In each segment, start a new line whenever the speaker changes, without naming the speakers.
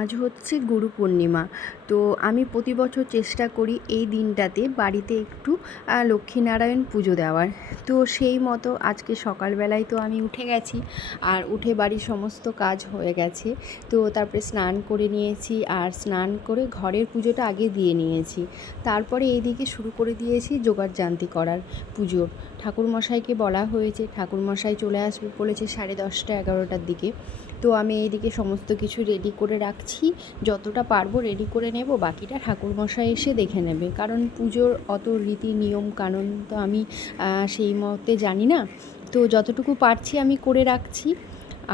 আজ হচ্ছে গুরু পূর্ণিমা। তো আমি প্রতি বছর চেষ্টা করি এই দিনটাতে বাড়িতে একটু লক্ষ্মীনারায়ণ পুজো দেওয়ার। তো সেই মতো আজকে সকালবেলায় তো আমি উঠে গেছি, আর উঠে বাড়ির সমস্ত কাজ হয়ে গেছে। তো তারপরে স্নান করে নিয়েছি, আর স্নান করে ঘরের পুজোটা আগে দিয়ে নিয়েছি। তারপরে এইদিকে শুরু করে দিয়েছি জোগাড় জান্তি করার পুজোর ঠাকুরমশাইকে বলা হয়েছে, ঠাকুরমশাই চলে আসবে বলেছে সাড়ে দশটা, এগারোটার দিকে। তো আমি এইদিকে সমস্ত কিছু রেডি করে রাখছি। যতটা পারব রেডি করে নেব, বাকিটা ঠাকুরমশাই এসে দেখে নেবে। কারণ পুজোর অত রীতি, নিয়ম, কানুন তো আমি সেই মতে জানি না। তো যতটুকু পারছি আমি করে রাখছি।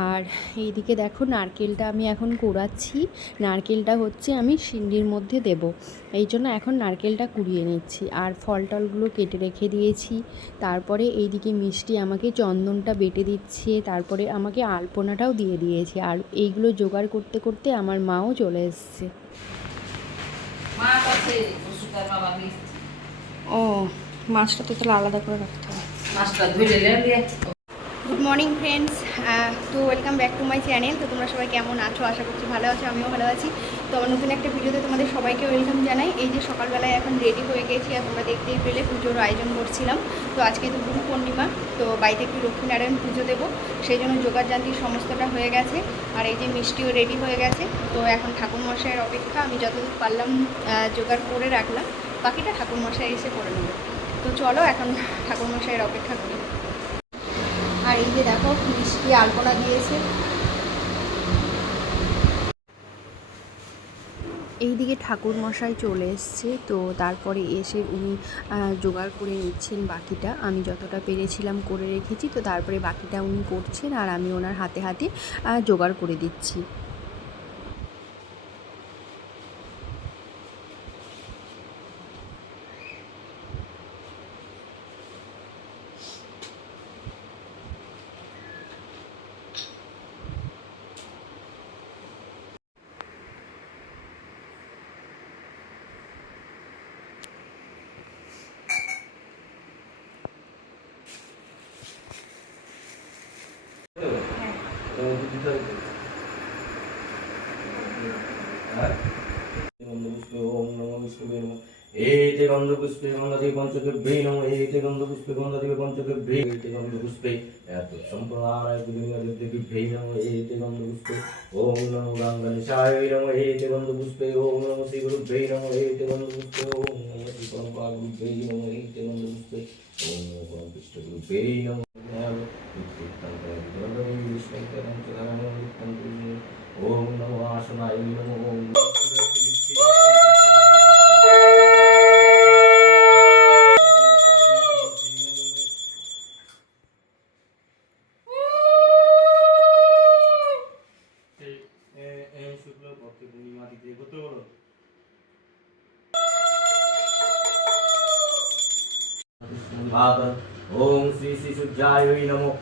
আর এইদিকে দেখো নারকেলটা আমি এখন কোড়াচ্ছি। নারকেলটা হচ্ছে আমি সিন্ডির মধ্যে দেব। এই জন্য এখন নারকেলটা কুড়িয়ে নিচ্ছি। আর ফল টলগুলো কেটে রেখে দিয়েছি। তারপরে এইদিকে মিষ্টি আমাকে চন্দনটা বেটে দিচ্ছে। তারপরে আমাকে আলপনাটাও দিয়ে দিয়েছে। আর এইগুলো জোগাড় করতে করতে আমার মাও চলে এসছে। ও মাছটা তো তাহলে আলাদা করে রাখতে হবে।
মাছটা ধুয়ে
গুড মর্নিং ফ্রেন্ডস তো welcome back to my channel তো তোমরা সবাই কেমন আছো? আশা করছি ভালো আছো, আমিও ভালো আছি। তো আমার নতুন একটা ভিডিওতে তোমাদের সবাইকে ওয়েলকাম জানাই। এই যে সকালবেলায় এখন রেডি হয়ে গেছি আর তোমরা দেখতেই পেলে পুজোর আয়োজন করছিলাম। তো আজকে তো গুরু পূর্ণিমা, তো বাড়িতে একটু লক্ষ্মীনারায়ণ পুজো দেবো। সেই জন্য জান্তির সমস্তটা হয়ে গেছে। আর এই যে মিষ্টিও রেডি হয়ে গেছে। তো এখন ঠাকুরমশাইয়ের অপেক্ষা। আমি যতদূর পারলাম জোগাড় করে রাখলাম। বাকিটা ঠাকুরমশাই এসে করে নেবে। তো চলো এখন ঠাকুরমশাইয়ের অপেক্ষা করি। আর এই যে দেখো মিষ্টি আলপনা দিয়েছে। এইদিকে ঠাকুর মশাই চলে এসছে, তো তারপরে এসে উনি জোগাড় করে নিচ্ছেন বাকিটা। আমি যতটা পেরেছিলাম করে রেখেছি, তো তারপরে বাকিটা উনি করছেন আর আমি ওনার হাতে হাতে জোগাড় করে দিচ্ছি।
এতে গন্ধপুষ্পে গন্ধাদেবী পঞ্চকেভ্যে নমঃ এতে গন্ধপুষ্পে গন্ধাদেবী পঞ্চকেভ্যে এতে গন্ধপুষ্পে এত সম্প্রদায় দেবীভ্যে নমঃ এতে গন্ধপুষ্পে ওম নমো গঙ্গানিশায় নমঃ এতে গন্ধপুষ্পে ওম নমো শ্রী গুরুভ্যে নমঃ এতে গন্ধপুষ্পে ওম নমো শ্রী পরমপা গুরুভ্যে নমঃ এতে গন্ধপুষ্পে ওম নমো পরম কৃষ্ণ গুরুভ্যে নমঃ শুক্ল ভক্তি পূর্ণিমা তিথি করতে বলো ওম শ্রী শ্রী সূর্যায় নমঃ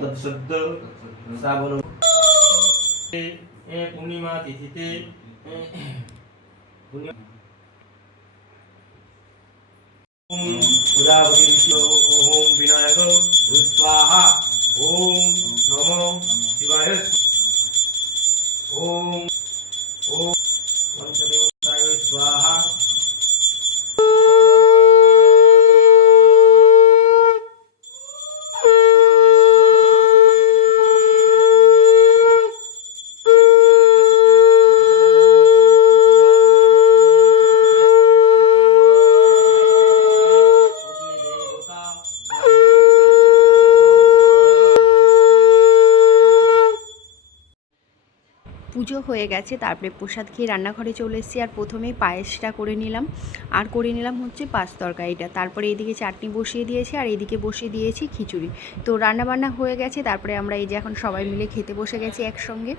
তৎসদ্য শ্রাবণ এ পূর্ণিমা তিথিতে এ, পূর্ণিমা ওম প্রজাপতি ঋষি ওম বিনায়ক স্বাহা ওম
পুজো হয়ে গেছে, তারপরে প্রসাদ খেয়ে রান্নাঘরে চলে এসেছি আর প্রথমেই পায়েসটা করে নিলাম। আর করে নিলাম হচ্ছে পাঁচ তরকারিটা। তারপরে এইদিকে চাটনি বসিয়ে দিয়েছি আর এইদিকে বসিয়ে দিয়েছি খিচুড়ি। তো রান্নাবান্না হয়ে গেছে, তারপরে আমরা এই যে এখন সবাই মিলে খেতে বসে গেছি একসঙ্গে।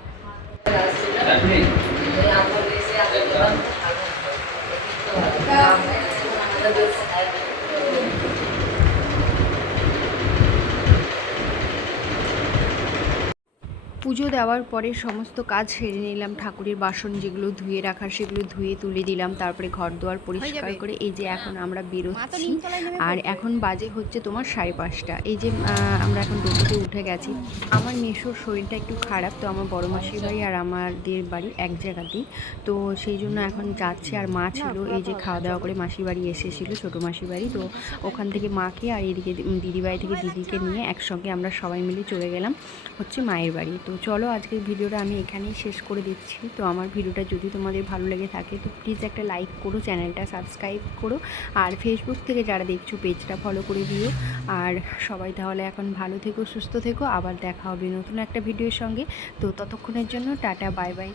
পুজো পুজো দেওয়ার পরে সমস্ত কাজ সেরে নিলাম ঠাকুরের বাসন যেগুলো ধুয়ে রাখার সেগুলো ধুয়ে তুলে দিলাম তারপরে ঘর দুয়ার পরিষ্কার করে এই যে এখন আমরা বেরোচ্ছি। আর এখন বাজে হচ্ছে তোমার সাড়ে পাঁচটা। এই যে আমরা এখন টোটোতে উঠে গেছি। আমার মেশোর শরীরটা একটু খারাপ তো আমার বড় মাসির বাড়ি আর আমাদের বাড়ি এক জায়গাতেই। তো সেই জন্য এখন যাচ্ছে আর মা ছিল এই যে খাওয়া দাওয়া করে মাসির বাড়ি এসেছিল ছোটো মাসির বাড়ি। তো ওখান থেকে মাকে আর এদিকে দিদি বাড়ি থেকে দিদিকে নিয়ে একসঙ্গে আমরা সবাই মিলে চলে গেলাম হচ্ছে মায়ের বাড়ি। তো চলো আজকের ভিডিওটা আমি এখানেই শেষ করে দিচ্ছি। তো আমার ভিডিওটা যদি তোমাদের ভালো লেগে থাকে, তো প্লিজ একটা লাইক করো, চ্যানেলটা সাবস্ক্রাইব করো। আর ফেসবুক থেকে যারা দেখছ পেজটা ফলো করে দিও। আর সবাই তাহলে এখন ভালো থেকো, সুস্থ থেকো। আবার দেখা হবে নতুন একটা ভিডিওর সঙ্গে। তো ততক্ষণের জন্য টাটা বাই বাই